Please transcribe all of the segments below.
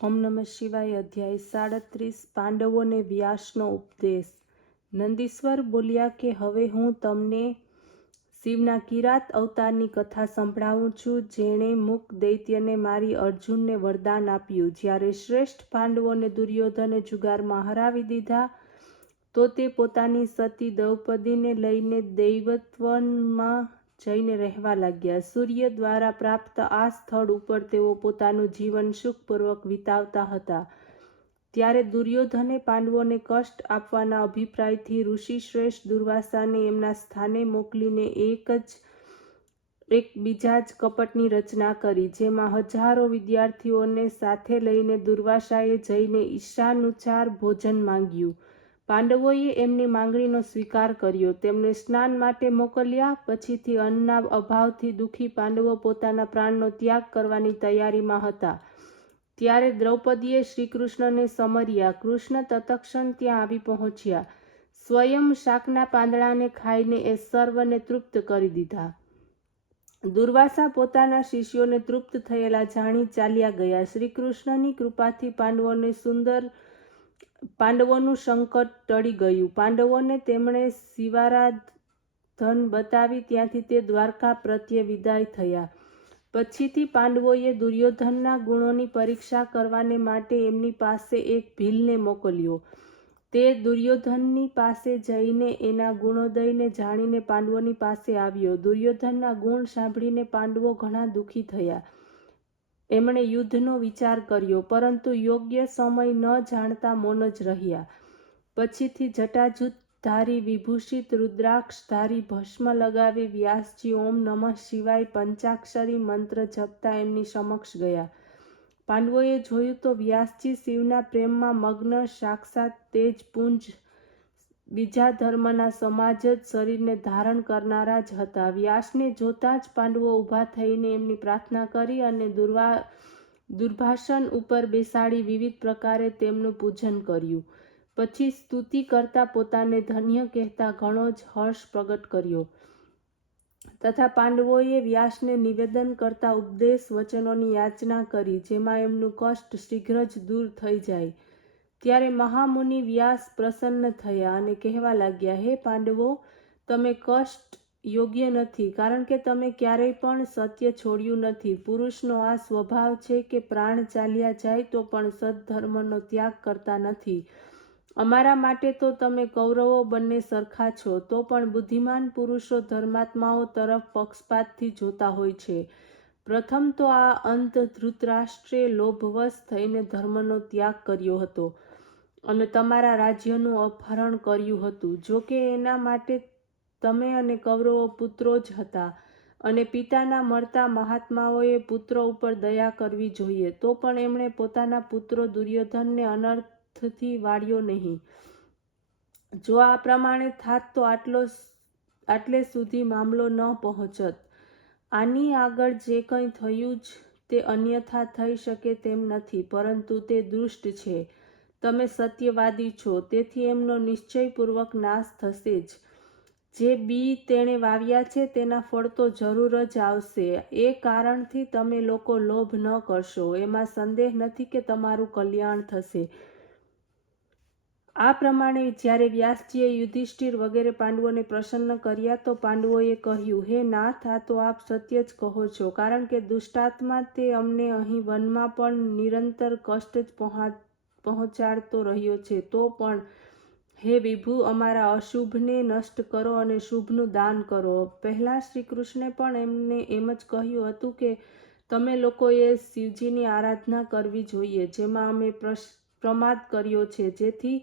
ઓમ નમઃ શિવાય. અધ્યાય 37. પાંડવોને વ્યાસનો ઉપદેશ. નંદીશ્વર બોલ્યા કે હવે હું તમને શિવના કિરાત અવતારની કથા સંભળાવું છું, જેણે મુક દૈત્યને મારી અર્જુનને વરદાન આપ્યું. જ્યારે શ્રેષ્ઠ પાંડવોને દુર્યોધને જુગારમાં હરાવી દીધા, તો તે પોતાની સતી દ્રૌપદીને લઈને દૈવતવનમાં જઈને રહેવા લાગ્યા. સૂર્ય દ્વારા પ્રાપ્ત આ સ્થળ ઉપર તેઓ પોતાનું જીવન સુખપૂર્વક વિતાવતા હતા. ત્યારે દુર્યોધને પાંડવોને કષ્ટ આપવાના અભિપ્રાયથી ઋષિશ્રેષ્ઠ દુર્વાસાને એમના સ્થાને મોકલીને એક બીજા જ કપટની રચના કરી, જેમાં હજારો વિદ્યાર્થીઓને સાથે લઈને દુર્વાસાએ જઈને ઈચ્છાનુસાર ભોજન માંગ્યું. પાંડવોએ એમની માંગણીનો સ્વીકાર કર્યો. તેમને સ્નાન માટે મોકલ્યા. પછીથી અન્નના અભાવથી દુઃખી પાંડવો પોતાના પ્રાણનો ત્યાગ કરવાની તૈયારીમાં હતા. ત્યારે દ્રૌપદીએ શ્રીકૃષ્ણને સમર્યા. કૃષ્ણ તત્ક્ષણ ત્યાં આવી પહોંચ્યા. સ્વયં શાકના પાંદડાને ખાઈને એ સર્વને તૃપ્ત કરી દીધા. દુર્વાસા પોતાના શિષ્યોને તૃપ્ત થયેલા જાણી ચાલ્યા ગયા. શ્રીકૃષ્ણની કૃપાથી પાંડવોનું સંકટ ટળી ગયું. પાંડવોને તેમણે શિવારાધન બતાવી ત્યાંથી તે દ્વારકા પ્રત્યે વિદાય થયા. પછીથી પાંડવોએ દુર્યોધનના ગુણોની પરીક્ષા કરવાને માટે એમની પાસે એક ભીલને મોકલ્યો. તે દુર્યોધનની પાસે જઈને એના ગુણોદયને જાણીને પાંડવોની પાસે આવ્યો. દુર્યોધનના ગુણ સાંભળીને પાંડવો ઘણા દુઃખી થયા. એમણે યુદ્ધનો વિચાર કર્યો, પરંતુ યોગ્ય સમય ન જાણતા મૌન જ રહ્યા. પછીથી જટાજૂટધારી વિભૂષિત રુદ્રાક્ષધારી ભસ્મ લગાવી વ્યાસજી ઓમ નમઃ શિવાય પંચાક્ષરી મંત્ર જપતા એમની સમક્ષ ગયા. પાંડવોએ જોયું તો વ્યાસજી શિવના પ્રેમમાં મગ્ન, સાક્ષાત તેજપુંજ, બીજા ધર્મના સમાજ જ શરીરને ધારણ કરનારા જ હતા. વ્યાસને જોતા જ પાંડવો ઊભા થઈને એમની પ્રાર્થના કરી અને દુર્ભાષણ ઉપર બેસાડી વિવિધ પ્રકારે તેમનું પૂજન કર્યું. પછી સ્તુતિ કરતા પોતાને ધન્ય કહેતા ઘણો જ હર્ષ પ્રગટ કર્યો તથા પાંડવોએ વ્યાસને નિવેદન કરતા ઉપદેશ વચનોની યાચના કરી, જેમાં એમનું કષ્ટ શીઘ્ર જ દૂર થઈ જાય. ત્યારે મહામુનિ વ્યાસ પ્રસન્ન થયા અને કહેવા લાગ્યા, હે પાંડવો, તમે કષ્ટ યોગ્ય નથી, કારણ કે તમે ક્યારેય પણ સત્ય છોડ્યું નથી. પુરુષનો આ સ્વભાવ છે કે પ્રાણ ચાલ્યા જાય તો પણ સદ્ધર્મનો ત્યાગ કરતા નથી. અમારા માટે તો તમે કૌરવો બંને સરખા છો, તો પણ બુદ્ધિમાન પુરુષો ધર્માત્માઓ તરફ પક્ષપાતથી જોતા હોય છે. પ્રથમ તો આ અંધ ધૃતરાષ્ટ્રે લોભવશ થઈને ધર્મનો ત્યાગ કર્યો હતો અને તમારા રાજ્યનું અપહરણ કર્યું હતું. જો કે એના માટે તમે અને કૌરવો પુત્રો જ હતા અને પિતાના મરતા મહાત્માઓએ પુત્રો ઉપર દયા કરવી જોઈએ. તો પણ એમણે પોતાના પુત્રો દુર્યોધનને અનર્થથી વાળ્યો નહીં. જો આ પ્રમાણે થાત તો આટલે સુધી મામલો ન પહોંચત. આની આગળ જે કંઈ થયું જ તે અન્યથા થઈ શકે તેમ નથી, પરંતુ તે દુષ્ટ છે. તમે સત્યવાદી છો, તેથી એમનો નિશ્ચયપૂર્વક નાશ થશે જ. જે બી તેણે વાવ્યા છે તેના ફળ તો જરૂર જ આવશે. એ કારણથી તમે લોકો લોભ ન કરશો. એમાં સંદેહ નથી કે તમારું કલ્યાણ થશે. આ પ્રમાણે જ્યારે વ્યાસજીએ યુધિષ્ઠિર વગેરે પાંડવોને પ્રસન્ન કર્યા તો પાંડવોએ કહ્યું, હે નાથ, આ તો આપ સત્ય જ કહો છો, કારણ કે દુષ્ટાત્મા તે અમને અહીં વનમાં પણ નિરંતર કષ્ટ જ પહોંચાડતો રહ્યો છે. તો પણ હે વિભુ, અમારા અશુભને નષ્ટ કરો અને શુભનું દાન કરો. પહેલાં શ્રીકૃષ્ણે પણ એમને એમ જ કહ્યું હતું કે તમે લોકોએ શિવજીની આરાધના કરવી જોઈએ, જેમાં અમે પ્રમાદ કર્યો છે. જેથી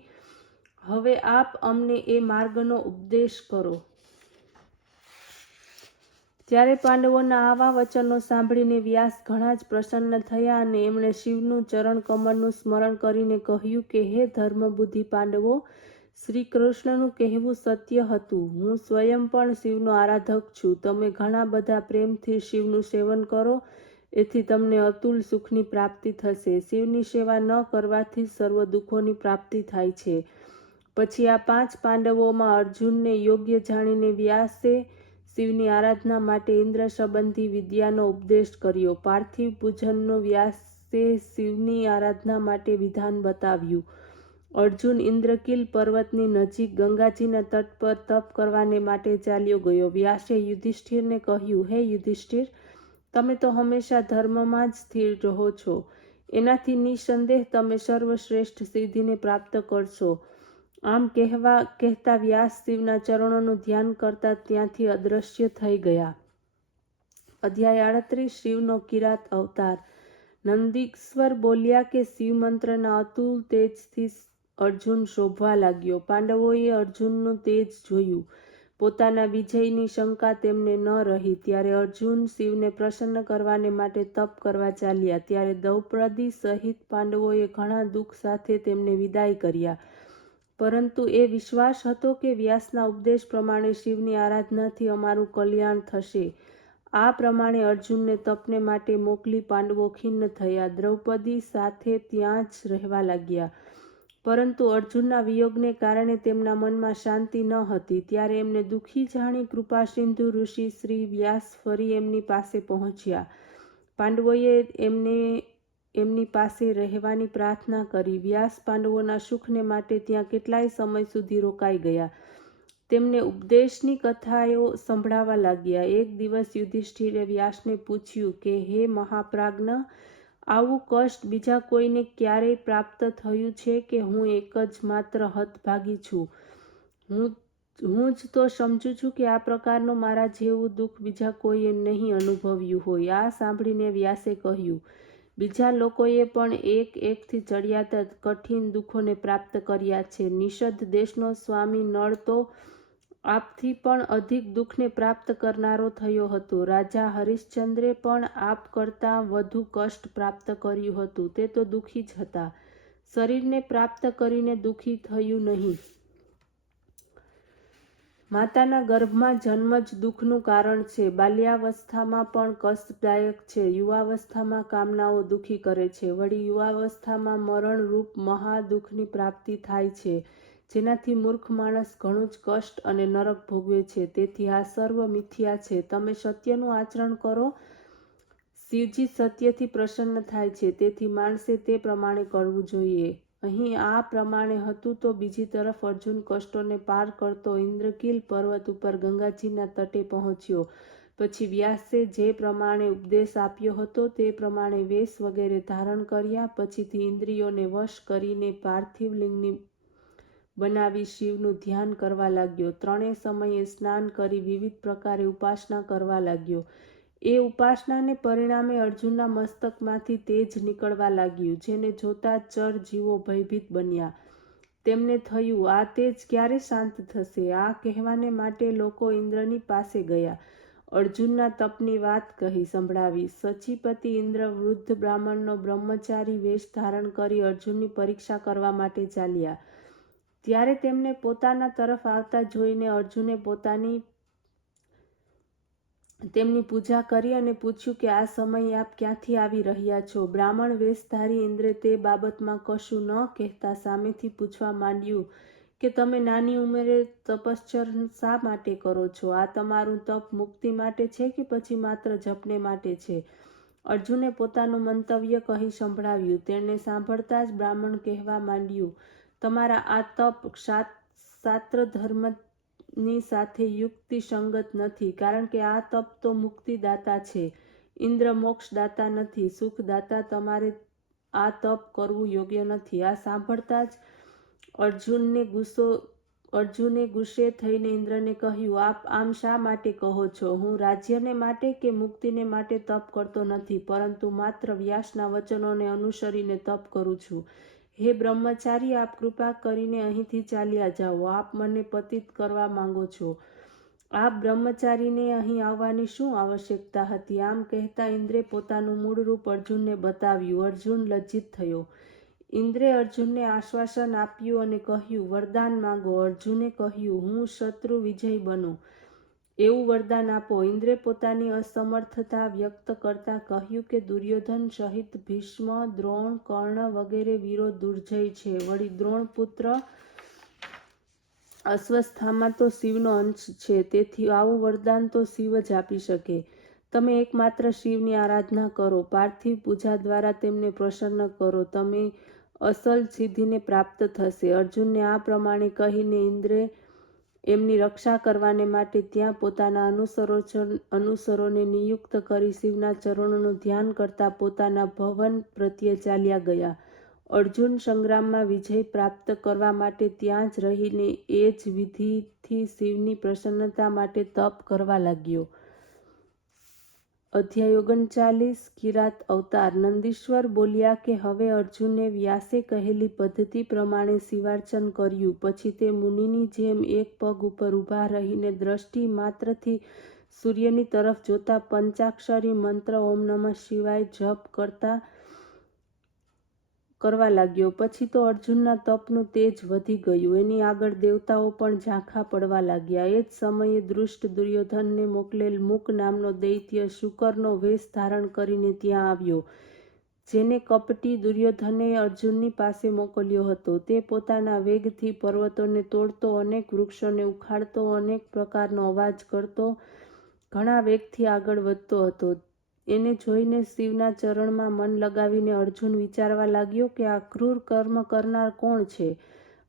હવે આપ અમને એ માર્ગનો ઉપદેશ કરો. ત્યારે પાંડવોના આવા વચનો સાંભળીને વ્યાસ ઘણા જ પ્રસન્ન થયા અને એમણે શિવનું ચરણ કમળનું સ્મરણ કરીને કહ્યું કે હે ધર્મબુદ્ધિ પાંડવો, શ્રી કૃષ્ણનું કહેવું સત્ય હતું. હું સ્વયં પણ શિવનો આરાધક છું. તમે ઘણા બધા પ્રેમથી શિવનું સેવન કરો, એથી તમને અતુલ સુખની પ્રાપ્તિ થશે. શિવની સેવા ન કરવાથી સર્વ દુઃખોની પ્રાપ્તિ થાય છે. પછી આ 5 પાંડવોમાં અર્જુનને યોગ્ય જાણીને વ્યાસે શિવની આરાધના માટે ઇન્દ્ર સંબંધી વિદ્યાનો ઉપદેશ કર્યો. પાર્થિવ પૂજનનો વ્યાસે તે શિવની આરાધના માટે વિધાન બતાવ્યું. અર્જુન ઇન્દ્રકીલ પર્વતની નજીક ગંગાજીના તટ પર તપ કરવાને માટે ચાલ્યો ગયો. વ્યાસે યુધિષ્ઠિરને કહ્યું, હે યુધિષ્ઠિર, તમે તો હંમેશા ધર્મમાં જ સ્થિર રહો છો. એનાથી નિસંદેહ તમે સર્વશ્રેષ્ઠ સિદ્ધિને પ્રાપ્ત કરશો. આમ કહેતા વ્યાસ શિવના ચરણોનું ધ્યાન કરતા ત્યાંથી અદૃશ્ય થઈ ગયા. અધ્યાય 38 શિવનો કિરાત અવતાર. નંદીશ્વર બોલ્યા કે શિવ મંત્રના અતુલ તેજથી અર્જુન શોભવા લાગ્યો. પાંડવોએ અર્જુનનું તેજ જોયું. પોતાના વિજયની શંકા તેમને ન રહી. ત્યારે અર્જુન શિવને પ્રસન્ન કરવાને માટે તપ કરવા ચાલ્યા. ત્યારે દ્રૌપદી સહિત પાંડવોએ ઘણા દુઃખ સાથે તેમને વિદાય કર્યા. પરંતુ એ વિશ્વાસ હતો કે વ્યાસના ઉપદેશ પ્રમાણે શિવની આરાધનાથી અમારું કલ્યાણ થશે. આ પ્રમાણે અર્જુનને તપને માટે મોકલી પાંડવો ખિન્ન થયા. દ્રૌપદી સાથે ત્યાં જ રહેવા લાગ્યા. પરંતુ અર્જુનના વિયોગને કારણે તેમના મનમાં શાંતિ ન હતી. ત્યારે એમને દુઃખી જાણી કૃપાસિંધુ ઋષિ શ્રી વ્યાસ ફરી એમની પાસે પહોંચ્યા. પાંડવોએ એમની પાસે રહેવાની પ્રાર્થના કરી. વ્યાસ પાંડવોના સુખને માટે ત્યાં કેટલાય સમય સુધી રોકાઈ ગયા. તેમને ઉપદેશની કથાઓ સંભળાવવા લાગ્યા. એક દિવસ યુધિષ્ઠિરે વ્યાસને પૂછ્યું કે હે મહાપ્રાજ્ઞ, આવું કષ્ટ બીજા કોઈને ક્યારેય પ્રાપ્ત થયું છે કે હું એક જ માત્ર હતભાગી છું? હું જ તો સમજું છું કે આ પ્રકારનું મારા જેવું દુઃખ બીજા કોઈએ નહીં અનુભવ્યું હોય. આ સાંભળીને વ્યાસે કહ્યું, બીજા લોકોએ પણ એકથી ચડિયાતા કઠિન દુઃખોને પ્રાપ્ત કર્યા છે. નિષદ દેશનો સ્વામી નળ તો આપથી પણ અધિક દુઃખને પ્રાપ્ત કરનારો થયો હતો. રાજા હરિશ્ચંદ્રે પણ આપ કરતાં વધુ કષ્ટ પ્રાપ્ત કર્યું હતું. તે તો દુઃખી જ હતા. શરીરને પ્રાપ્ત કરીને દુઃખી થયું નહીં. માતાના ગર્ભમાં જન્મ જ દુઃખનું કારણ છે. બાલ્યાવસ્થામાં પણ કષ્ટદાયક છે. યુવાવસ્થામાં કામનાઓ દુઃખી કરે છે. વળી યુવાવસ્થામાં મરણરૂપ મહા દુઃખની પ્રાપ્તિ થાય છે, જેનાથી મૂર્ખ માણસ ઘણું જ કષ્ટ અને નરક ભોગવે છે. તેથી આ સર્વ મિથ્યા છે. તમે સત્યનું આચરણ કરો. શિવજી સત્યથી પ્રસન્ન થાય છે. તેથી માણસે તે પ્રમાણે કરવું જોઈએ. અહીં આ પ્રમાણે હતું તો બીજી તરફ અર્જુન કષ્ટોને પાર કરતો ઇન્દ્રકીલ પર્વત ઉપર ગંગાજીના તટે પહોંચ્યો. પછી વ્યાસે જે પ્રમાણે ઉપદેશ આપ્યો હતો તે પ્રમાણે વેશ વગેરે ધારણ કર્યા. પછીથી ઇન્દ્રિયોને વશ કરીને પાર્થિવ લિંગની બનાવી શિવનું ધ્યાન કરવા લાગ્યો. ત્રણેય સમયે સ્નાન કરી વિવિધ પ્રકારે ઉપાસના કરવા લાગ્યો. એ ઉપાસનાને પરિણામે અર્જુનના મસ્તકમાંથી તેજ નીકળવા લાગ્યું, જેને જોતા ચર જીવો ભયભીત બન્યા. તેમને થયું, આ તેજ ક્યારે શાંત થશે? આ કહેવાને માટે લોકો ઇન્દ્રની પાસે ગયા. અર્જુનના તપની વાત કહી સંભળાવી. સચીપતિ ઇન્દ્ર વૃદ્ધ બ્રાહ્મણનો બ્રહ્મચારી વેશ ધારણ કરી અર્જુનની પરીક્ષા કરવા માટે ચાલ્યા. ત્યારે તેમને પોતાના તરફ આવતા જોઈને અર્જુને તેમની પૂજા કરી અને પૂછ્યું કે આ સમયે આપ ક્યાંથી આવી રહ્યા છો? બ્રાહ્મણ વેશધારી ઇન્દ્રે તે બાબતમાં કશું ન કહેતા સામેથી પૂછવા માંડ્યું કે તમે નાની ઉંમરે તપશ્ચર્યા શા માટે કરો છો? આ તમારું તપ મુક્તિ માટે છે કે પછી માત્ર જપને માટે છે? અર્જુને પોતાનું મંતવ્ય કહી સંભળાવ્યું. તેને સાંભળતા જ બ્રાહ્મણ કહેવા માંડ્યું, તમારા આ તપ શાસ્ત્ર ધર્મની સાથે યુક્તિ સંગત નથી, કારણ કે આ તપ તો મુક્તિદાતા છે. ઇન્દ્ર મોક્ષદાતા નથી, સુખદાતા. તમારે આ તપ કરવું યોગ્ય નથી. આ સાંભળતા જ અર્જુને ગુસ્સે થઈને ઇન્દ્રને કહ્યું, આપ આમ શા માટે કહો છો? હું રાજ્યને માટે કે મુક્તિને માટે તપ કરતો નથી, પરંતુ માત્ર વ્યાસના વચનોને અનુસરીને તપ કરું છું. હે બ્રહ્મચારી, આપ કૃપા કરીને અહીંથી ચાલ્યા જાઓ. આપ મને પતિત કરવા માંગો છો. આપ બ્રહ્મચારીને અહીં આવવાની શું આવશ્યકતા હતી? આમ કહેતા ઇન્દ્રે પોતાનું મૂળ રૂપ અર્જુનને બતાવ્યું. અર્જુન લજ્જિત થયો. ઇન્દ્રે અર્જુનને આશ્વાસન આપ્યું અને કહ્યું, વરદાન માંગો. અર્જુને કહ્યું, હું શત્રુ વિજય બનું એવું વરદાન આપો. ઇન્દ્રે પોતાની અસમર્થતા વ્યક્ત કરતા કહ્યું કે દુર્યોધન સહિત ભીષ્મ, દ્રોણ, કર્ણ વગેરે વીરો દુર્જય છે. વળી દ્રોણ પુત્ર અશ્વત્થામા તો શિવનો અંશ છે. તેથી આવું વરદાન તો શિવ જ આપી શકે. તમે એકમાત્ર શિવની આરાધના કરો, પાર્થિવ પૂજા દ્વારા તેમને પ્રસન્ન કરો, તમે અસલ સિદ્ધિને પ્રાપ્ત થશે. અર્જુનને આ પ્રમાણે કહીને ઇન્દ્રે એમની રક્ષા કરવાને માટે ત્યાં પોતાના અનુસરોને નિયુક્ત કરી શિવના ચરણોનું ધ્યાન કરતા પોતાના ભવન પ્રત્યે ચાલ્યા ગયા. અર્જુન સંગ્રામમાં વિજય પ્રાપ્ત કરવા માટે ત્યાં જ રહીને એ જ વિધિથી શિવની પ્રસન્નતા માટે તપ કરવા લાગ્યો. અધ્યાય 39 કિરાત અવતાર. નંદીશ્વર બોલ્યા કે હવે અર્જુને વ્યાસે કહેલી પદ્ધતિ પ્રમાણે શિવાર્ચન કર્યું. પછી તે મુનિની જેમ એક પગ ઉપર ઊભા રહીને દ્રષ્ટિ માત્રથી સૂર્યની તરફ જોતા પંચાક્ષરી મંત્ર ઓમ નમઃ શિવાય જપ કરવા લાગ્યો. પછી તો અર્જુનના તપનું તેજ વધી ગયું. એની આગળ દેવતાઓ પણ ઝાંખા પડવા લાગ્યા. એ જ સમયે દુષ્ટ દુર્યોધનને મોકલેલ મુક નામનો દૈત્ય શુકરનો વેશ ધારણ કરીને ત્યાં આવ્યો, જેને કપટી દુર્યોધને અર્જુનની પાસે મોકલ્યો હતો. તે પોતાના વેગથી પર્વતોને તોડતો, અનેક વૃક્ષોને ઉખાડતો, અનેક પ્રકારનો અવાજ કરતો ઘણા વેગથી આગળ વધતો હતો. એને જોઈને શિવના ચરણમાં મન લગાવીને અર્જુન વિચારવા લાગ્યો કે આ ક્રૂર કર્મ કરનાર કોણ છે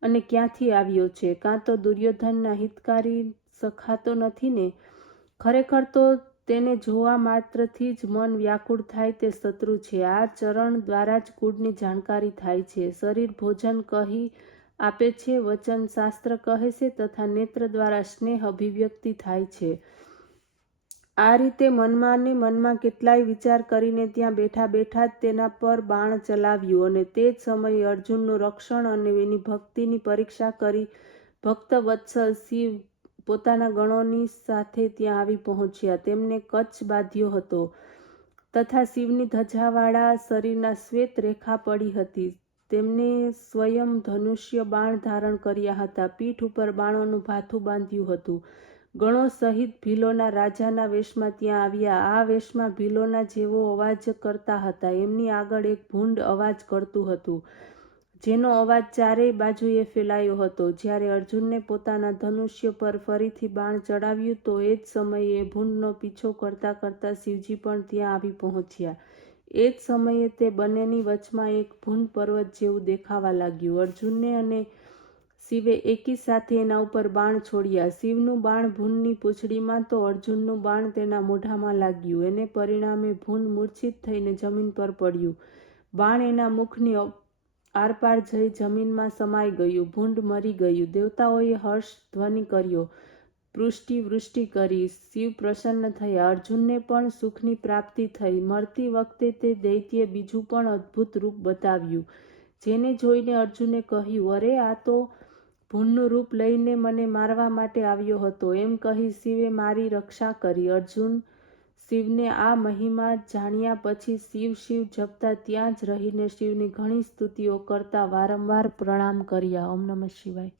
અને ક્યાંથી આવ્યો છે? કાં તો દુર્યોધનના હિતકારી સખા તો નથી ને? ખરેખર તો તેને જોવા માત્રથી જ મન વ્યાકુળ થાય તે શત્રુ છે. આ ચરણ દ્વારા જ કુળની જાણકારી થાય છે. શરીર ભોજન કહી આપે છે, વચન શાસ્ત્ર કહે છે તથા નેત્ર દ્વારા સ્નેહ અભિવ્યક્તિ થાય છે. આ રીતે મનમાં ને મનમાં કેટલાય વિચાર કરીને ત્યાં બેઠા બેઠા જ તેના પર બાણ ચલાવ્યું અને તે જ સમયે અર્જુનનું રક્ષણ અને એની ભક્તિની પરીક્ષા કરી ભક્ત વત્સલ શિવ પોતાના ગણોની સાથે ત્યાં આવી પહોંચ્યા. તેમને કચ્છ બાંધ્યો હતો તથા શિવની ધજાવાળા શરીરના શ્વેત રેખા પડી હતી. તેમને સ્વયં ધનુષ્ય બાણ ધારણ કર્યા હતા. પીઠ ઉપર બાણોનું ભાથું બાંધ્યું હતું. ગણો સહિત ભીલોના રાજાના વેશમાં ત્યાં આવ્યા. આ વેશમાં ભીલોના જેવો અવાજ કરતા હતા. એમની આગળ એક ભૂંડ અવાજ કરતું હતું, જેનો અવાજ ચારેય બાજુએ ફેલાયો હતો. જ્યારે અર્જુનને પોતાના ધનુષ્ય પર ફરીથી બાણ ચડાવ્યું તો એ જ સમયે એ ભૂંડનો પીછો કરતા કરતા શિવજી પણ ત્યાં આવી પહોંચ્યા. એ જ સમયે તે બંનેની વચમાં એક ભૂંડ પર્વત જેવું દેખાવા લાગ્યું. અર્જુનને અને શિવે એકી સાથે એના ઉપર બાણ છોડ્યા. શિવનું બાણ ભૂંડની પૂંછડીમાં તો અર્જુનનું બાણ તેના મોઢામાં લાગ્યું. એને પરિણામે ભૂંડ મૂર્છિત થઈને જમીન પર પડ્યું. બાણ એના મુખની આરપાર જઈ જમીનમાં સમાઈ ગયું. ભૂંડ મરી ગયું. દેવતાઓએ હર્ષ ધ્વનિ કર્યો, પુષ્ટિવૃષ્ટિ કરી. શિવ પ્રસન્ન થયા. અર્જુનને પણ સુખની પ્રાપ્તિ થઈ. મરતી વખતે તે દૈત્યે બીજું પણ અદ્ભુત રૂપ બતાવ્યું, જેને જોઈને અર્જુને કહ્યું, અરે આ તો ભૂંડનું રૂપ લઈને મને મારવા માટે આવ્યો હતો. એમ કહી શિવે મારી રક્ષા કરી. અર્જુન શિવને આ મહિમા જાણ્યા પછી શિવ શિવ જપતા ત્યાં જ રહીને શિવની ઘણી સ્તુતિઓ કરતા વારંવાર પ્રણામ કર્યા. ઓમ નમઃ શિવાય.